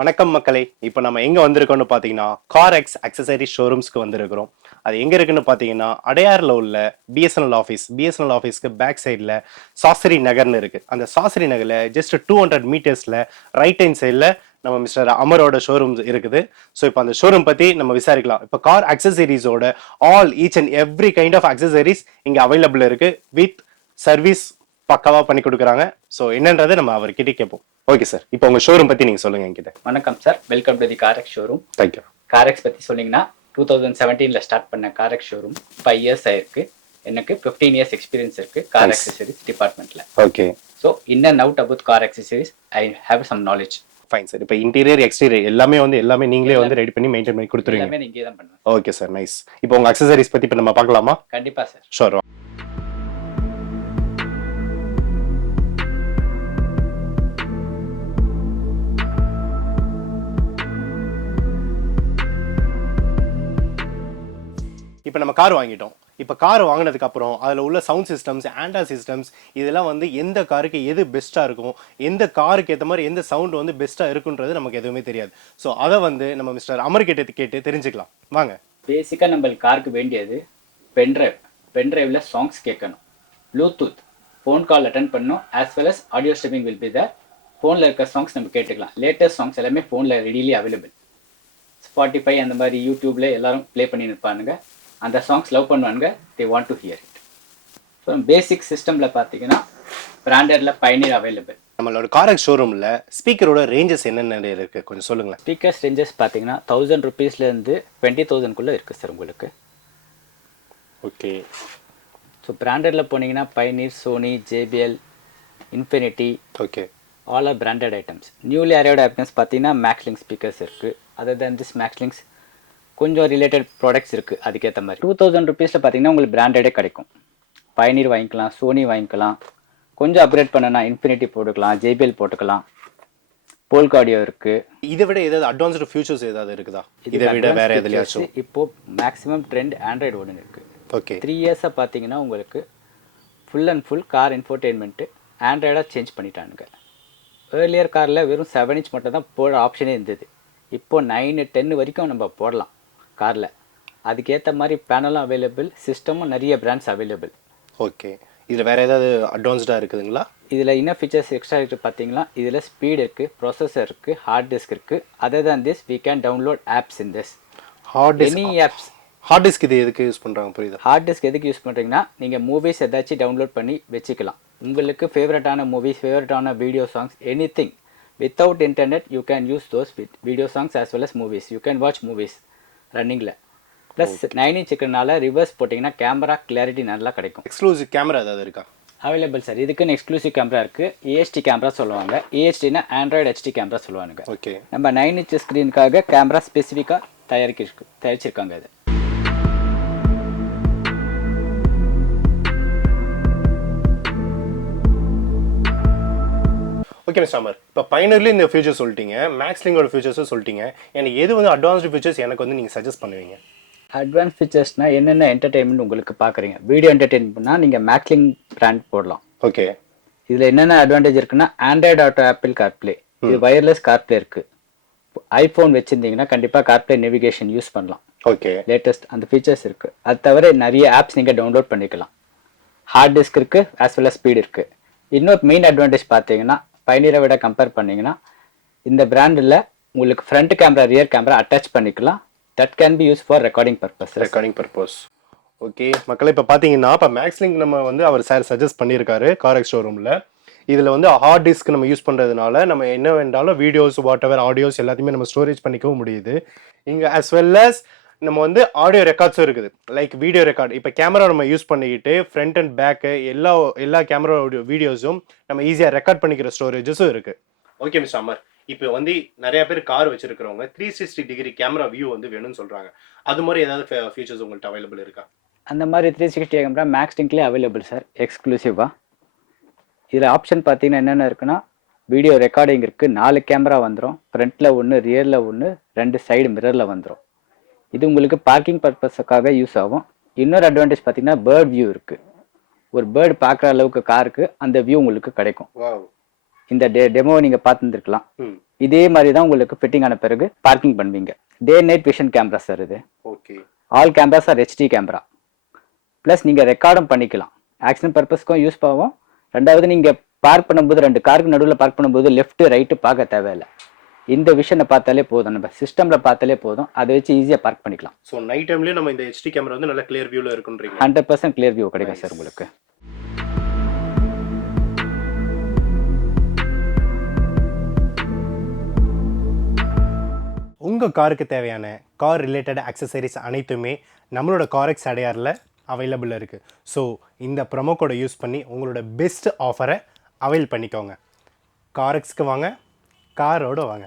வணக்கம் மக்களே. இப்போ நம்ம எங்க வந்திருக்கோம்னு பாத்தீங்கன்னா காரெக்ஸ் அக்சசரி ஷோரூம்ஸ்க்கு வந்திருக்கிறோம். அது எங்க இருக்குன்னு பாத்தீங்கன்னா அடையார்ல உள்ள பிஎஸ்என்எல் ஆஃபீஸ்க்கு பேக் சைட்ல சாஸ்திரி நகர்னு இருக்கு. அந்த சாஸ்திரி நகர்ல ஜஸ்ட் 200 மீட்டர்ஸ்ல ரைட் ஹேண்ட் சைட்ல நம்ம மிஸ்டர் அமரோட ஷோரூம் இருக்குது. ஸோ இப்போ அந்த ஷோரூம் பத்தி நம்ம விசாரிக்கலாம். இப்போ கார் அக்சசரிஸோட each and every kind of accessories இங்க அவைலபிள் இருக்கு. வித் சர்வீஸ் பக்காவா பண்ணி கொடுக்குறாங்க. ஸோ என்னன்றதை நம்ம அவர்கிட்ட கேட்போம். ஓகே சார், இப்போ உங்க ஷோரூம் பத்தி நீங்க சொல்லுங்க என்கிட்ட. வணக்கம் sir, welcome to the Carex showroom. Thank you. Carex பத்தி சொன்னீங்கன்னா 2017ல ஸ்டார்ட் பண்ண காரெக்ஸ் ஷோரூம் 5 இயர்ஸ் ஆயிருக்கு. எனக்கு 15 இயர்ஸ் எக்ஸ்பீரியன்ஸ் இருக்கு கார் அக்சசரிஸ் டிபார்ட்மெண்ட்ல. Okay. So in and out about car accessories I have some knowledge. Fine sir. இப்போ இன்டீரியர் எக்ஸ்டீரியர் எல்லாமே நீங்களே வந்து ரெடி பண்ணி மெயின்டைன் பண்ணி கொடுத்துருவீங்க. எல்லாமே நீங்க தான் பண்ணுவீங்க. Okay sir, nice. இப்போ உங்க அக்சசரிஸ் பத்தி இப்போ நம்ம பார்க்கலாமா? கண்டிப்பா சார். ஷூர். இப்போ நம்ம கார் வாங்கிட்டோம். இப்போ கார் வாங்கினதுக்கு அப்புறம் அதில் உள்ள சவுண்ட் சிஸ்டம்ஸ், ஆண்டா சிஸ்டம்ஸ், இதெல்லாம் வந்து எந்த காருக்கு எது பெஸ்ட்டாக இருக்கும், எந்த காருக்கு ஏற்ற மாதிரி எந்த சவுண்ட் வந்து பெஸ்ட்டாக இருக்குன்றது நமக்கு எதுவுமே தெரியாது. ஸோ அதை வந்து நம்ம மிஸ்டர் அமர் கேட்டு தெரிஞ்சுக்கலாம் வாங்க. பேசிக்காக நம்ம காருக்கு வேண்டியது பென்ட்ரைவில் சாங்ஸ் கேட்கணும், ப்ளூடூத், ஃபோன் கால் அட்டன் பண்ணணும், as well as audio streaming will be there. ஃபோனில் இருக்க சாங்ஸ் நம்ம கேட்டுக்கலாம். லேட்டஸ்ட் சாங்ஸ் எல்லாமே ஃபோனில் ரெடிலி அவைலபிள். ஸ்பாட்டிஃபை அந்த மாதிரி யூடியூப்ல எல்லாரும் ப்ளே பண்ணி நிற்பானுங்க. அந்த சாங்ஸ் லவ் பண்ணுவாங்க, they want to hear it. So basic சிஸ்டமில் பார்த்தீங்கன்னா பிராண்டட்ல பைனியர் அவைலபிள். நம்மளோட காரெக்ஸ் ஷோரூமில் ஸ்பீக்கரோட ரேஞ்சஸ் என்னென்ன இருக்குது கொஞ்சம் சொல்லுங்களேன். ஸ்பீக்கர்ஸ் ரேஞ்சஸ் பார்த்தீங்கன்னா 1000 rupeesலேருந்து 20,000 இருக்குது சார் உங்களுக்கு. ஓகே. ஸோ பிராண்டட்ல போனீங்கன்னா Pioneer, Sony, JBL, Infinity, okay, all are branded items. Newly arrived items பார்த்தீங்கன்னா மேக்ஸ்லிங்க் ஸ்பீக்கர்ஸ் இருக்குது. அதர் தேன் திஸ் மேக்ஸ்லிங்க்ஸ் கொஞ்சம் ரிலேட்டட் ப்ராடக்ட்ஸ் இருக்குது. அதுக்கேற்ற மாதிரி 2000 rupeesல பார்த்தீங்கன்னா உங்களுக்கு பிராண்டடே கிடைக்கும். பைனியர் வாங்கிக்கலாம், சோனி வாங்கிக்கலாம். கொஞ்சம் அப்கிரேட் பண்ணனா இன்ஃபினிட்டி போட்டுக்கலாம், ஜேபிஎல் போட்டுக்கலாம், போல்க் ஆடியோ இருக்குது. இதை விட ஏதாவது அட்வான்ஸ்டு ஃபியூச்சர்ஸ் ஏதாவது இருக்குதா? இதை விட வேற எதுலையாச்சும்? இப்போ மேக்ஸிமம் ட்ரெண்ட் ஆண்ட்ராய்டு ஒன்று இருக்குது. ஓகே. 3 இயர்ஸாக பார்த்தீங்கன்னா உங்களுக்கு full and full car infotainment ஆண்ட்ராய்டாக சேஞ்ச் பண்ணிட்டானுங்க. ஏர்லியர் காரில் வெறும் 7 inch மட்டும் தான் போட ஆப்ஷனே இருந்தது. இப்போது 9, 10 வரைக்கும் நம்ம போடலாம் காரில். அதுக்கேற்ற மாதிரி பேனலும் அவைலபிள், சிஸ்டமும் நிறைய பிராண்ட்ஸ் அவைலபிள். ஓகே. இதில் வேறு ஏதாவது அட்வான்ஸ்டாக இருக்குதுங்களா? இதில் என்ன ஃபீச்சர்ஸ் எக்ஸ்ட்ரா இருக்குது பார்த்தீங்கன்னா, இதில் ஸ்பீட் இருக்குது, ப்ராசஸர் இருக்குது, ஹார்ட் டிஸ்க் இருக்குது. Other than this we can download apps in this. Any apps. Hard disk இது எதுக்கு யூஸ் பண்ணுறாங்க புரியுது? ஹார்ட் டிஸ்க் எதுக்கு யூஸ் பண்ணுறீங்கன்னா, நீங்கள் மூவிஸ் ஏதாச்சும் டவுன்லோட் பண்ணி வச்சுக்கலாம். உங்களுக்கு ஃபேவரட்டான மூவிஸ், ஃபேவரட்டான video songs, anything. Without internet you can use those video songs as well as movies. You can watch movies ரன்னிங்கில். ப்ளஸ் 9 inch இருக்கிறனால ரிவர்ஸ் போட்டிங்கன்னா கேமரா கிளாரிட்டி நல்லா கிடைக்கும். எக்ஸ்க்ளூசிவ் கேமரா ஏதாவது இருக்கா? Available sir. இதுக்குன்னு எக்ஸ்க்ளூசிவ் கேமரா இருக்குது. AHD camera சொல்லுவாங்க. ஏஹெச்டினா ஆண்ட்ராய்டு ஹெச்டி கேமரா சொல்லுவாங்க. ஓகே. நம்ம 9 inch ஸ்க்ரீனுக்காக கேமரா ஸ்பெசிஃபிக்காக தயாரிச்சிருக்காங்க இது. ஓகே மிஸ்டர் அமர், இப்போ பைனர்லி இந்த ஃபியூச்சர் சொல்லிட்டீங்க, மேக்ஸ்லிங்கோட ஃபியூச்சர்ஸும் சொல்லிட்டீங்க. எனக்கு எது வந்து அட்வான்ஸ்டு ஃபியூச்சர்ஸ் எனக்கு வந்து நீங்கள் சஜஸ்ட் பண்ணுவீங்க? அட்வான்ஸ் ஃபீச்சர்ஸ்னால் என்னென்ன என்டர்டெயின்மெண்ட் உங்களுக்கு பார்க்குறீங்க? வீடியோ என்டர்டெயின்மெண்ட்னால் நீங்கள் மேக்ஸ்லிங் பிராண்ட் போடலாம். ஓகே. இதில் என்னென்ன அட்வான்டேஜ் இருக்குன்னா, ஆண்ட்ராய்டு ஆட்டோ, ஆப்பிள் கார்ப்ளே, இது வயர்லெஸ் கார்ப்ளே இருக்குது. ஐஃபோன் வச்சுருந்தீங்கன்னா கண்டிப்பாக கார்ப்ளே நேவிகேஷன் யூஸ் பண்ணலாம். ஓகே. லேட்டஸ்ட் அந்த ஃபீச்சர்ஸ் இருக்குது. அது தவிர நிறைய ஆப்ஸ் நீங்கள் டவுன்லோட் பண்ணிக்கலாம். ஹார்ட் டிஸ்க் இருக்குது, ஆஸ் வெல் அஸ் ஸ்பீட் இருக்குது. இன்னொரு மெயின் அட்வான்டேஜ் பார்த்தீங்கன்னா, பைனியரை விட கம்பேர் பண்ணிங்கன்னா இந்த பிராண்டில் உங்களுக்கு front camera, rear camera attach பண்ணிக்கலாம். That can be use for recording purpose. Okay மக்களை, இப்போ பார்த்தீங்கன்னா இப்போ மேக்ஸ்லிங்க் நம்ம வந்து அவர் சார் சஜஸ்ட் பண்ணியிருக்காரு காரெக்ஸ் ஷோரூமில். இதில் வந்து ஹார்ட் டிஸ்க் நம்ம யூஸ் பண்ணுறதுனால நம்ம என்ன வேண்டாலும் வீடியோஸ், வாட் எவர் ஆடியோஸ் எல்லாத்தையுமே நம்ம ஸ்டோரேஜ் பண்ணிக்கவும் முடியுது. இங்கே ஆஸ் வெல் அஸ் நம்ம வந்து ஆடியோ ரெக்கார்ட்ஸும் இருக்குது, லைக் வீடியோ ரெக்கார்ட். இப்போ கேமரா நம்ம யூஸ் பண்ணிக்கிட்டு ஃப்ரண்ட் அண்ட் பேக்கு எல்லா கேமராவோட வீடியோஸும் நம்ம ஈஸியாக ரெக்கார்ட் பண்ணிக்கிற ஸ்டோரேஜஸும் இருக்குது. ஓகே மிஸ்டர் அமர், இப்போ வந்து நிறைய பேர் கார் வச்சிருக்கிறவங்க 360 டிகிரி கேமரா வியூ வந்து வேணும்னு சொல்கிறாங்க. அது மாதிரி ஏதாவது ஃபீச்சர்ஸ் உங்கள்கிட்ட அவைலபிள் இருக்கா? அந்த மாதிரி 360 கேமரா மேக்ஸ்லிங்க்லேயே அவைலபிள் சார், எக்ஸ்க்ளூசிவாக. இதில் ஆப்ஷன் பார்த்தீங்கன்னா என்னென்ன இருக்குன்னா, வீடியோ ரெக்கார்டிங் இருக்குது, 4 கேமரா வந்துடும். ஃப்ரண்ட்டில் 1, ரியரில் 1, 2 சைடு மிரரில் வந்துடும். இது உங்களுக்கு பார்க்கிங் பர்பஸுக்காக யூஸ் ஆகும். இன்னொரு அட்வான்டேஜ் பார்த்தீங்கன்னா பேர்ட் வியூ இருக்குது. ஒரு பேர்டு பார்க்குற அளவுக்கு காருக்கு அந்த வியூ உங்களுக்கு கிடைக்கும். இந்த டெமோவை நீங்கள் பார்த்துருந்துருக்கலாம். இதே மாதிரி தான் உங்களுக்கு ஃபிட்டிங் ஆன பிறகு பார்க்கிங் பண்ணுவீங்க. Day night vision camera sir இது. Okay. All cameras are HD camera. Plus நீங்கள் ரெக்கார்டும் பண்ணிக்கலாம். ஆக்சிடென்ட் பர்பஸ்க்கும் யூஸ் ஆகும். ரெண்டாவது நீங்கள் பார்க் பண்ணும்போது 2 காருக்கு நடுவில் பார்க் பண்ணும்போது லெஃப்ட் ரைட்டு பார்க்க தேவையில்லை. இந்த விஷனை பார்த்தாலே போதும், நம்ம சிஸ்டமில் பார்த்தாலே போதும், அதை வச்சு ஈஸியாக பார்க் பண்ணிக்கலாம். ஸோ நைட் டைம்லேயும் நம்ம இந்த ஹெச்டி கேமரா வந்து நல்ல கிளியர் வியூவில் இருக்குன்றீங்க. 100% கிளியர் வியூ கிடைக்கும் சார் உங்களுக்கு. உங்கள் காருக்கு தேவையான கார் ரிலேட்டட் அக்சசரிஸ் அனைத்துமே நம்மளோட காரெக்ஸ் அடையாரில் அவைலபிள் இருக்குது. ஸோ இந்த ப்ரொமோ கோடை யூஸ் பண்ணி உங்களோட பெஸ்ட் ஆஃபரை அவைல் பண்ணிக்கோங்க. காரெக்ஸ்க்கு வாங்க, காரோடு வாங்க.